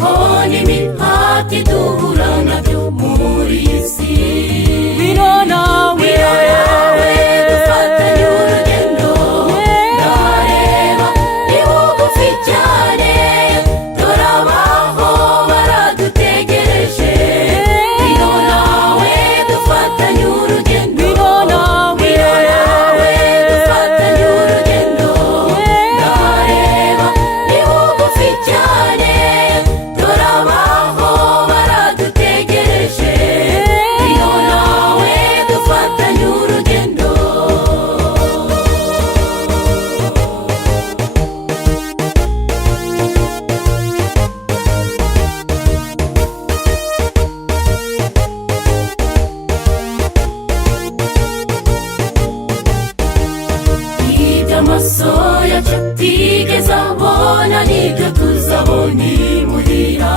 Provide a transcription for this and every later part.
n'ibyago n'imihati duhura nabyo muri iyi si. Ngwino nawe dufatanye urugendo, ndareba ni bugufi cyane, dore abaho baradutegereje. Ngwino nawe dufatanye urugendo, dufatanye urugendo, ndareba ni bugufi cyane, dore abaho baradutegereje. Ngwino nawe dufatanye urugendo. Ibyo amaso yacu atigeze abona nibyo tuzabona imuhira,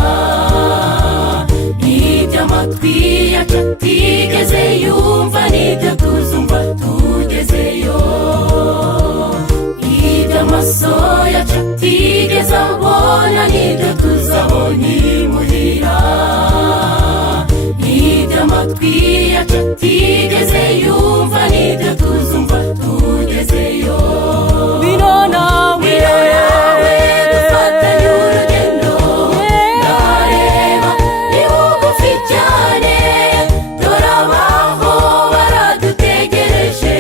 ibyo amatwi yacu atigeze yumva nibyo tuzumva tugezeyo. Ibyo amaso yacu atigeze abona nibyo tuzabona imuhira, ibyo amatwi yacu atigeze yumva nibyo tuzumva tugezeyo. Ngwino nawe dufatanye urugendo, ndareba ni bugufi cyane, dore abaho baradutegereje.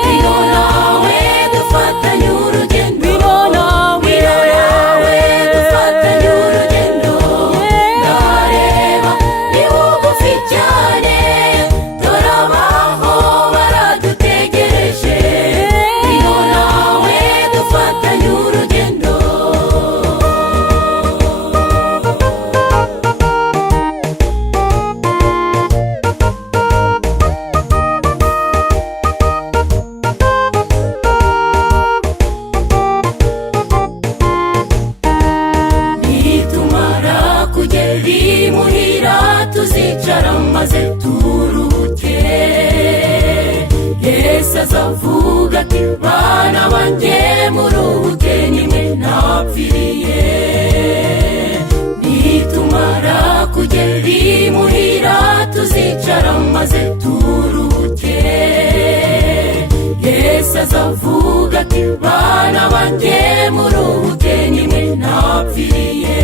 Ngwino nawe dufatanye urugendo, dufatanye urugendo, ndareba ni bugufi cyane, dore abaho baradutegereje. Ngwino nawe dufatanye urugendo. Nitumara kugera imuhira tuzicara maze turuhuke. Yesu azavuga ati bana banjye muruhuke nimwe napfiriye. Nitumara kugera imuhira tuzicara maze turuhuke. Yesu azavuga ati bana banjye muruhuke nimwe napfiriye.